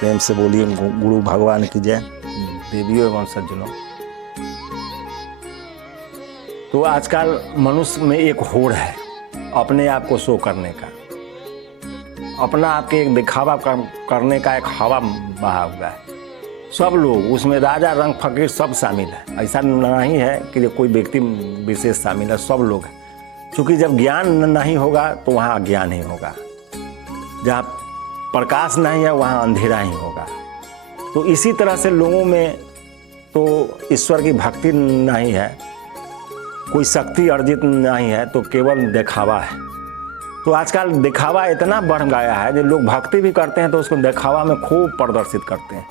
प्रेम से बोलिए गुरु भगवान की जय। देवियों एवं सज्जनों, तो आजकल मनुष्य में एक होड़ है अपने आप को शो करने का, अपना आपके एक दिखावा करने का एक हवा बहा हुआ है। सब लोग उसमें, राजा रंग फकीर सब शामिल है। ऐसा नहीं है कि कोई व्यक्ति विशेष शामिल है, सब लोग हैं। क्योंकि जब ज्ञान नहीं होगा तो वहाँ अज्ञान ही होगा, जहाँ प्रकाश नहीं है वहाँ अंधेरा ही होगा। तो इसी तरह से लोगों में तो ईश्वर की भक्ति नहीं है, कोई शक्ति अर्जित नहीं है, तो केवल दिखावा है। तो आजकल दिखावा इतना बढ़ गया है जो लोग भक्ति भी करते हैं तो उसको दिखावा में खूब प्रदर्शित करते हैं।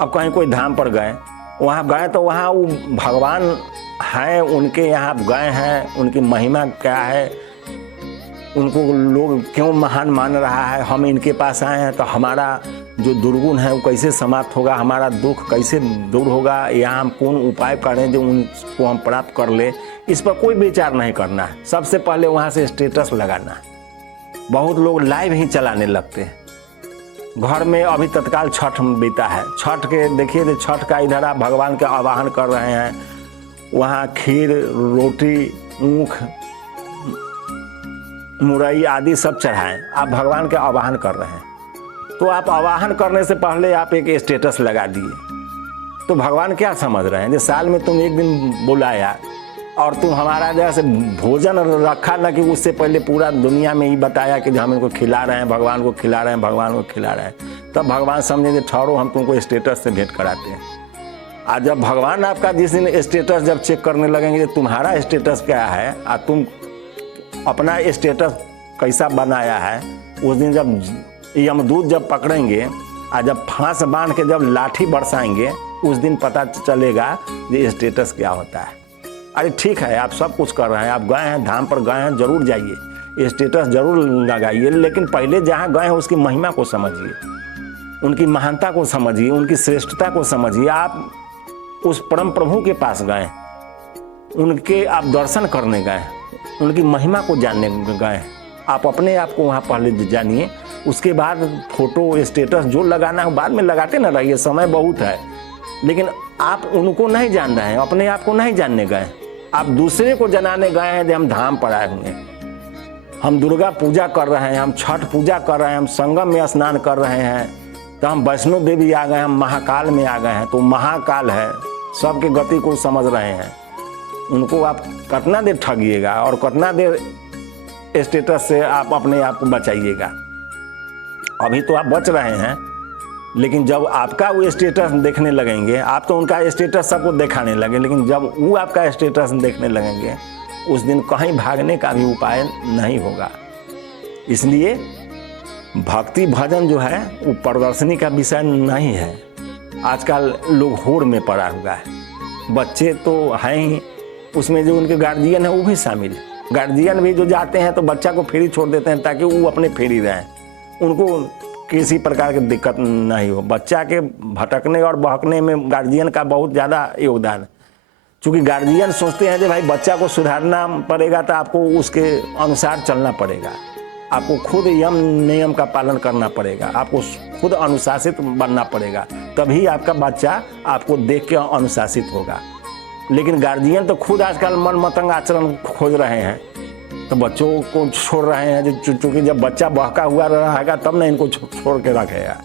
अब कहीं कोई धाम पर गए, वहाँ गए तो वहाँ वो भगवान हैं, उनके यहाँ गए हैं, उनकी महिमा क्या है, उनको लोग क्यों महान मान रहा है, हम इनके पास आए हैं तो हमारा जो दुर्गुण है वो कैसे समाप्त होगा, हमारा दुख कैसे दूर होगा, यहाँ हम कौन उपाय करें जो उनको हम प्राप्त कर ले, इस पर कोई विचार नहीं करना है। सबसे पहले वहाँ से स्टेटस लगाना है। बहुत लोग लाइव ही चलाने लगते हैं। घर में अभी तत्काल छठ बीता है, छठ के देखिए तो छठ का इधर आप भगवान के आवाहन कर रहे हैं, वहाँ खीर रोटी ऊख मुरई आदि सब चढ़ाएं, आप भगवान के आवाहन कर रहे हैं। तो आप आवाहन करने से पहले आप एक स्टेटस लगा दिए, तो भगवान क्या समझ रहे हैं, जो साल में तुम एक दिन बुलाया और तुम हमारा जैसे भोजन रखा ना, कि उससे पहले पूरा दुनिया में ही बताया कि हम इनको खिला रहे हैं, भगवान को खिला रहे हैं, भगवान को खिला रहे हैं, तब भगवान समझे ठहरो हम तुमको स्टेटस से भेंट कराते हैं। आज जब भगवान आपका जिस दिन स्टेटस जब चेक करने लगेंगे तुम्हारा स्टेटस क्या है और तुम अपना स्टेटस कैसा बनाया है, उस दिन जब यमदूत जब पकड़ेंगे और जब फांस बांध के जब लाठी बरसाएंगे, उस दिन पता चलेगा ये स्टेटस क्या होता है। अरे ठीक है, आप सब कुछ कर रहे हैं, आप गए हैं धाम पर गए हैं, जरूर जाइए, स्टेटस जरूर लगाइए, लेकिन पहले जहाँ गए हैं उसकी महिमा को समझिए, उनकी महानता को समझिए, उनकी श्रेष्ठता को समझिए। आप उस परम प्रभु के पास गए, उनके आप दर्शन करने गए, उनकी महिमा को जानने गए, आप अपने आप को वहाँ पहले जानिए, उसके बाद फोटो स्टेटस जो लगाना है बाद में लगाते ना रहिए, समय बहुत है। लेकिन आप उनको नहीं जान रहे हैं, अपने आप को नहीं जानने गए, आप दूसरे को जनाने गए हैं। जब हम धाम पर आए हुए, हम दुर्गा पूजा कर रहे हैं, हम छठ पूजा कर रहे हैं, हम संगम में स्नान कर रहे हैं, तो हम वैष्णो देवी आ गए, हम महाकाल में आ गए हैं, तो महाकाल है, सबके गति को समझ रहे हैं। उनको आप कितना देर ठगिएगा और कितना देर स्टेटस से आप अपने आप को बचाइएगा। अभी तो आप बच रहे हैं, लेकिन जब आपका वो स्टेटस देखने लगेंगे, आप तो उनका स्टेटस सबको दिखाने लगे, लेकिन जब वो आपका स्टेटस देखने लगेंगे, उस दिन कहीं भागने का भी उपाय नहीं होगा। इसलिए भक्ति भजन जो है वो प्रदर्शनी का विषय नहीं है। आजकल लोग होड़ में पड़ा हुआ है, बच्चे तो हैं ही, उसमें जो उनके गार्जियन है वो भी शामिल है। गार्जियन भी जो जाते हैं तो बच्चा को फ्री छोड़ देते हैं ताकि वो अपने फ्री रहें, उनको किसी प्रकार की दिक्कत नहीं हो। बच्चा के भटकने और बहकने में गार्जियन का बहुत ज़्यादा योगदान है। चूँकि गार्जियन सोचते हैं कि भाई बच्चा को सुधारना पड़ेगा तो आपको उसके अनुसार चलना पड़ेगा, आपको खुद यम नियम का पालन करना पड़ेगा, आपको खुद अनुशासित बनना पड़ेगा, तभी आपका बच्चा आपको देख के अनुशासित होगा। लेकिन गार्जियन तो खुद आजकल मन मतंग आचरण खोज रहे हैं, तो बच्चों को छोड़ रहे हैं। चूँकि जब बच्चा बहका हुआ रहेगा तब ना इनको छोड़ के रखेगा,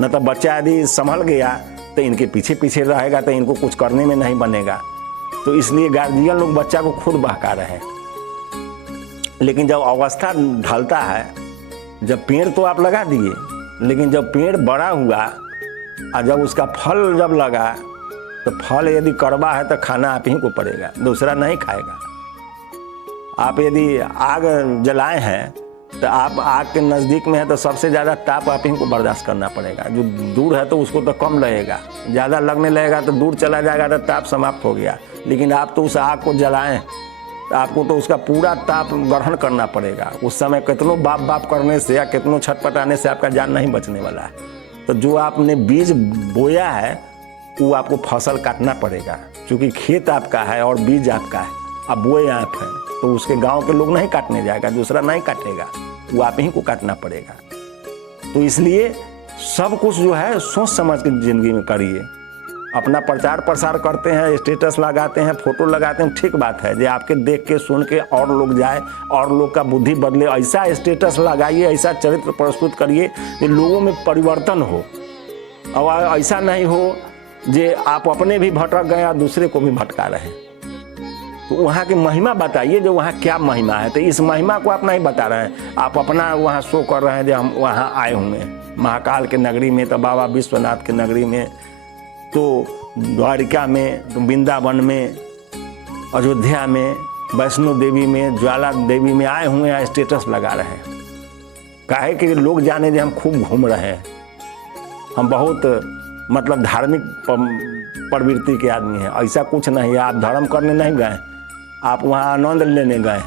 न तो बच्चा यदि संभल गया तो इनके पीछे पीछे रहेगा, तो इनको कुछ करने में नहीं बनेगा। तो इसलिए गार्जियन लोग बच्चा को खुद बहका रहे हैं। लेकिन जब अवस्था ढलता है, जब पेड़ तो आप लगा दिए, लेकिन जब पेड़ बड़ा हुआ और जब उसका फल जब लगा, तो फल यदि कड़वा है तो खाना आप ही को पड़ेगा, दूसरा नहीं खाएगा। आप यदि आग जलाए हैं तो आप आग के नज़दीक में है तो सबसे ज़्यादा ताप आप ही को बर्दाश्त करना पड़ेगा। जो दूर है तो उसको तो कम लगेगा, ज़्यादा लगने लगेगा तो दूर चला जाएगा तो ताप समाप्त हो गया। लेकिन आप तो उस आग को जलाएं तो आपको तो उसका पूरा ताप ग्रहण करना पड़ेगा। उस समय कितनों बाप बाप करने से या कितनों छटपटाने से आपका जान नहीं बचने वाला है। तो जो आपने बीज बोया है वो आपको फसल काटना पड़ेगा, क्योंकि खेत आपका है और बीज आपका है, अब बोए आप हैं, तो उसके गांव के लोग नहीं काटने जाएगा, दूसरा नहीं काटेगा, वो आप ही को काटना पड़ेगा। तो इसलिए सब कुछ जो है सोच समझ के ज़िंदगी में करिए। अपना प्रचार प्रसार करते हैं, स्टेटस लगाते हैं, फोटो लगाते हैं, ठीक बात है। जो आपके देख के सुन के और लोग जाए और लोग का बुद्धि बदले, ऐसा स्टेटस लगाइए, ऐसा चरित्र प्रस्तुत करिए कि लोगों में परिवर्तन हो। और ऐसा नहीं हो जे आप अपने भी भटक गए और दूसरे को भी भटका रहे हैं। तो वहाँ की महिमा बताइए, जो वहाँ क्या महिमा है। तो इस महिमा को आप नहीं बता रहे हैं, आप अपना वहाँ शो कर रहे हैं जो हम वहाँ आए हुए हैं। महाकाल के नगरी में, तो बाबा विश्वनाथ के नगरी में, तो द्वारिका में, तो वृंदावन में, अयोध्या में, वैष्णो देवी में, ज्वाला देवी में आए हुए हैं, स्टेटस लगा रहे हैं। काहे कि लोग जाने जो हम खूब घूम रहे हैं, हम बहुत मतलब धार्मिक प्रवृत्ति के आदमी हैं। ऐसा कुछ नहीं है। आप धर्म करने नहीं गए, आप वहाँ आनंद लेने गए।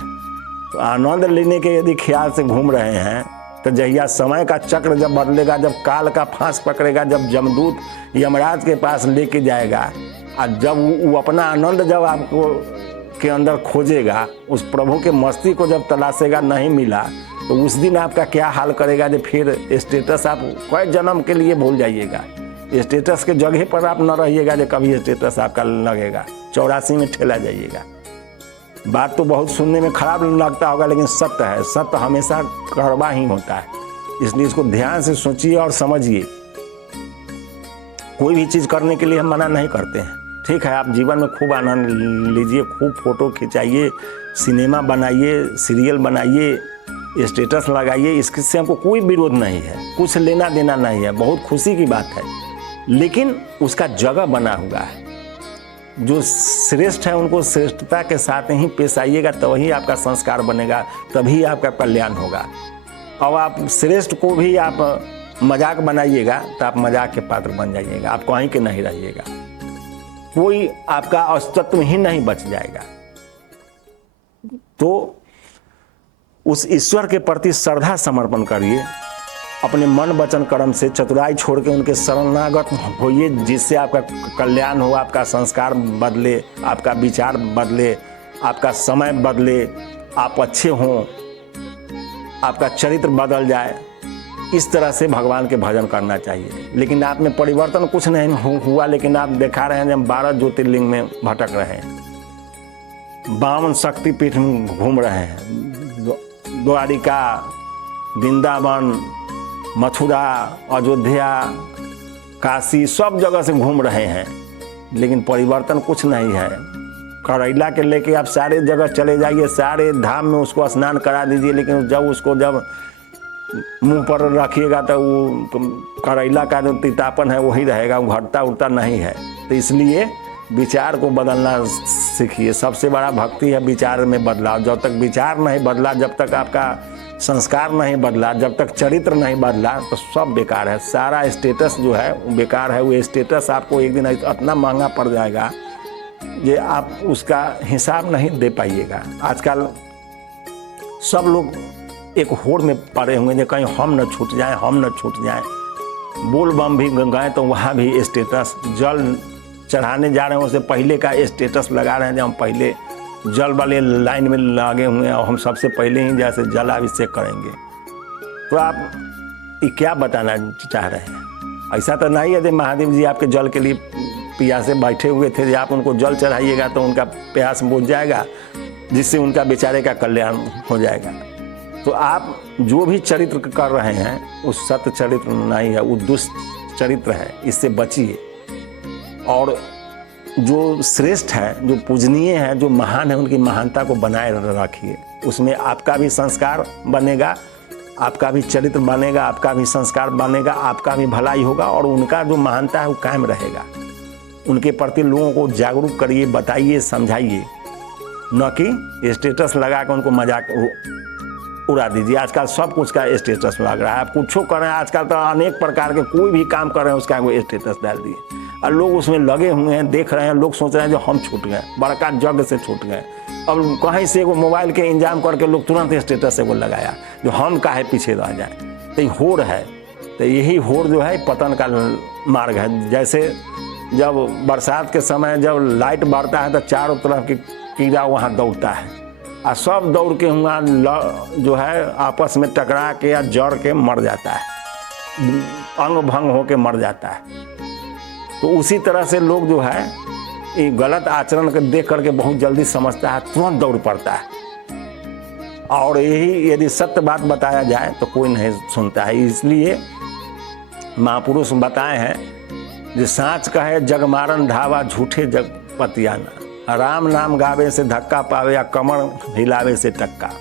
तो आनंद लेने के यदि ख्याल से घूम रहे हैं, तो जहिया समय का चक्र जब बदलेगा, जब काल का फांस पकड़ेगा, जब जमदूत यमराज के पास लेके जाएगा, और जब वो अपना आनंद जब आपको के अंदर खोजेगा, उस प्रभु के मस्ती को जब तलाशेगा, नहीं मिला, तो उस दिन आपका क्या हाल करेगा। जो फिर स्टेटस आप कई जन्म के लिए भूल जाइएगा। स्टेटस के जगह पर आप न रहिएगा जो कभी स्टेटस आपका लगेगा, 84 में ठेला जाइएगा। बात तो बहुत सुनने में खराब लगता होगा, लेकिन सत्य है। सत्य हमेशा कड़वा ही होता है, इसलिए इसको ध्यान से सोचिए और समझिए। कोई भी चीज़ करने के लिए हम मना नहीं करते हैं। ठीक है, आप जीवन में खूब आनंद लीजिए, खूब फोटो खिंचाइए, सिनेमा बनाइए, सीरियल बनाइए, स्टेटस लगाइए, इससे हमको कोई विरोध नहीं है, कुछ लेना देना नहीं है, बहुत खुशी की बात है। लेकिन उसका जगह बना हुआ है। जो श्रेष्ठ है उनको श्रेष्ठता के साथ ही पेश आइएगा, तभी आपका संस्कार बनेगा, तभी आपका कल्याण होगा। और आप श्रेष्ठ को भी आप मजाक बनाइएगा तो आप मजाक के पात्र बन जाइएगा, आप कहीं के नहीं रहिएगा, कोई आपका अस्तित्व ही नहीं बच जाएगा। तो उस ईश्वर के प्रति श्रद्धा समर्पण करिए, अपने मन वचन कर्म से चतुराई छोड़ के उनके शरणागत होइए, जिससे आपका कल्याण हो, आपका संस्कार बदले, आपका विचार बदले, आपका समय बदले, आप अच्छे हों, आपका चरित्र बदल जाए। इस तरह से भगवान के भजन करना चाहिए। लेकिन आप में परिवर्तन कुछ नहीं हुआ, लेकिन आप दिखा रहे हैं, जब 12 ज्योतिर्लिंग में भटक रहे हैं, 52 शक्तिपीठ में घूम रहे हैं, द्वारिका, वृंदावन, मथुरा, अयोध्या, काशी, सब जगह से घूम रहे हैं, लेकिन परिवर्तन कुछ नहीं है। करैला के लेके आप सारे जगह चले जाइए, सारे धाम में उसको स्नान करा दीजिए, लेकिन जब मुंह पर रखिएगा तो वो करैला का जो तीतापन है वही रहेगा, वो घटता उठता नहीं है। तो इसलिए विचार को बदलना सीखिए। सबसे बड़ा भक्ति है विचार में बदलाव। जब तक विचार नहीं बदला, जब तक आपका संस्कार नहीं बदला, जब तक चरित्र नहीं बदला, तो सब बेकार है। सारा स्टेटस जो है वो बेकार है। वो स्टेटस आपको एक दिन इतना महंगा पड़ जाएगा ये आप उसका हिसाब नहीं दे पाइएगा। आजकल सब लोग एक होड़ में पड़े हुए हैं, कहीं हम न छूट जाएं, हम न छूट जाएं। बोल बम भी गए तो वहाँ भी स्टेटस, जल चढ़ाने जा रहे हैं उससे पहले का स्टेटस लगा रहे हैं, जब हम पहले जल वाले लाइन में लगे हुए हैं और हम सबसे पहले ही जैसे जलाभिषेक करेंगे। तो आप ये क्या बताना चाह रहे हैं? ऐसा तो नहीं है कि महादेव जी आपके जल के लिए प्यासे बैठे हुए थे, आप उनको जल चढ़ाइएगा तो उनका प्यास बुझ जाएगा, जिससे उनका बेचारे का कल्याण हो जाएगा। तो आप जो भी चरित्र कर रहे हैं वो सत्य चरित्र नहीं है, वो दुष्ट चरित्र है, इससे बचिए। और जो श्रेष्ठ है, जो पूजनीय है, जो महान है, उनकी महानता को बनाए रखिए। उसमें आपका भी संस्कार बनेगा, आपका भी चरित्र बनेगा, आपका भी संस्कार बनेगा, आपका भी भलाई होगा और उनका जो महानता है वो कायम रहेगा। उनके प्रति लोगों को जागरूक करिए, बताइए, समझाइए, न कि स्टेटस लगा कर उनको मजाक उड़ा दीजिए। आजकल सब कुछ का स्टेटस लग रहा है। आप कुछ कर रहे हैं, आजकल तो अनेक प्रकार के कोई भी काम कर रहे हैं उसका वो स्टेटस डाल दिए और लोग उसमें लगे हुए हैं, देख रहे हैं। लोग सोच रहे हैं जो हम छूट गए, बड़का जग से छूट गए। अब कहीं से वो मोबाइल के इंतजाम करके लोग तुरंत स्टेटस से वो लगाया जो हम काहे पीछे रह जाए। तो ये होड़ है, तो यही होड़ जो है पतन का मार्ग है। जैसे जब बरसात के समय जब लाइट बढ़ता है तो चारों तरफ की कीड़ा वहाँ दौड़ता है और सब दौड़ के वहाँ जो है आपस में टकरा के या जड़ के मर जाता है। अंग भंग होकर मर जाता है। तो उसी तरह से लोग जो है ये गलत आचरण को देख करके बहुत जल्दी समझता है, तुरंत दौड़ पड़ता है, और यही यदि सत्य बात बताया जाए तो कोई नहीं सुनता है। इसलिए महापुरुष बताए हैं जो सांच कहे जग मारन धावा, झूठे जग पतियाना, राम नाम गावे से धक्का पावे या कमर हिलावे से टक्का।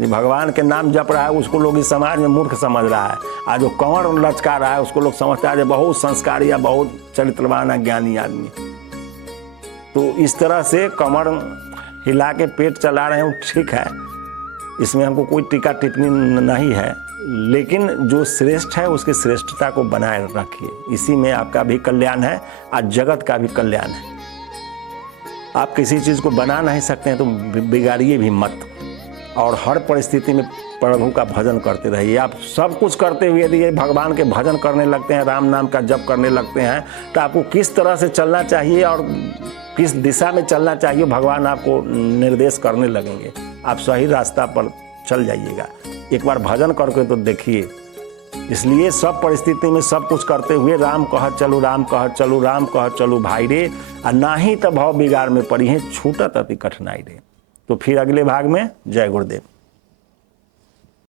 भगवान के नाम जप रहा है उसको लोग इस समाज में मूर्ख समझ रहा है, आज जो कमर लचका रहा है उसको लोग समझता है बहुत संस्कारी या बहुत चरित्रवान है, ज्ञानी आदमी। तो इस तरह से कमर हिला के पेट चला रहे हैं ठीक है, इसमें हमको कोई टीका टिप्पणी नहीं है, लेकिन जो श्रेष्ठ है उसकी श्रेष्ठता को बनाए रखिए, इसी में आपका भी कल्याण है, आज जगत का भी कल्याण है। आप किसी चीज़ को बना नहीं सकते हैं तो बिगाड़िए भी मत, और हर परिस्थिति में प्रभु का भजन करते रहिए। आप सब कुछ करते हुए यदि भगवान के भजन करने लगते हैं, राम नाम का जप करने लगते हैं, तो आपको किस तरह से चलना चाहिए और किस दिशा में चलना चाहिए भगवान आपको निर्देश करने लगेंगे, आप सही रास्ता पर चल जाइएगा। एक बार भजन करके तो देखिए। इसलिए सब परिस्थिति में सब कुछ करते हुए राम कह चलू, राम कह चलू, राम कह चलू भाई रे, और ना ही तो भाव बिगाड़ में पड़ी है, छूटत अति कठिनाई रे। तो फिर अगले भाग में जय गुरुदेव।